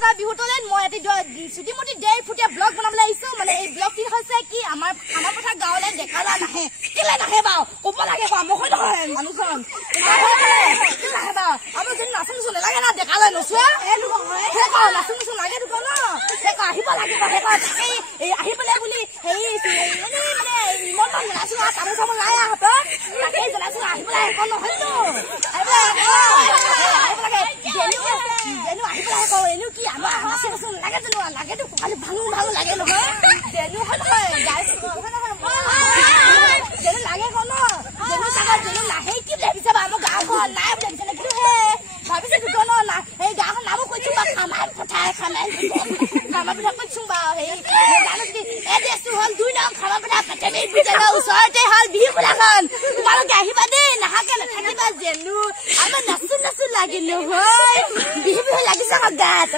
পতা বিহুতলে মই এটি ছুটিমতি দেই ফুটিয়া ব্লগ বনাবলৈ আহিছো মানে এই ব্লগটি হৈছে কি আমাৰ খানা পথা গাঁৱলে দেখালা নাহে কেলে নাহে বাও ক'ব লাগে বাও মই নহয় মানুহজন নাহে বাও আমাৰ যেন নাচন লাগে না দেখালে নচোৱা এইটো হয় হেকা নাচন লাগে দুক ন হেকা আহিব লাগে হেকা এই আহিবলে বুলি হেই মানে মন নাচো কাম কাম লায়া হত তাকে জলাছো আহিবলে একো নহয় তো আহিব লাগে যেনো আহিবলে একো এনো কি আমাৰ নাচন লাগে যেনো লাগে তো খালি ভাঙু ভাঙু লাগে নহয় যেনো হয় গাই যেনো লাগে কোন যেনো জাগা যেনো নাহে কি লাগিছে বা আমাৰ গাঁওখন নাই লাগিছে নেকি হে ভাবিছে দুক ন না এই গাঁওখন নাম কৈছো বা খামাৰ পঠাই খামাৰ পঠা কৈছো বা হেই জানো কি এ দেশটো হল দুই নাম খামাৰ পঠা পঠাই বিজলা ওচৰতে হল বিহু কোলাখন তোমালোকে আহিবা দেই নাহাকে নাথাকিবা যেনো আমাৰ নাচু নাচু লাগে নহয় বিহু লাগিছে আমাৰ গাত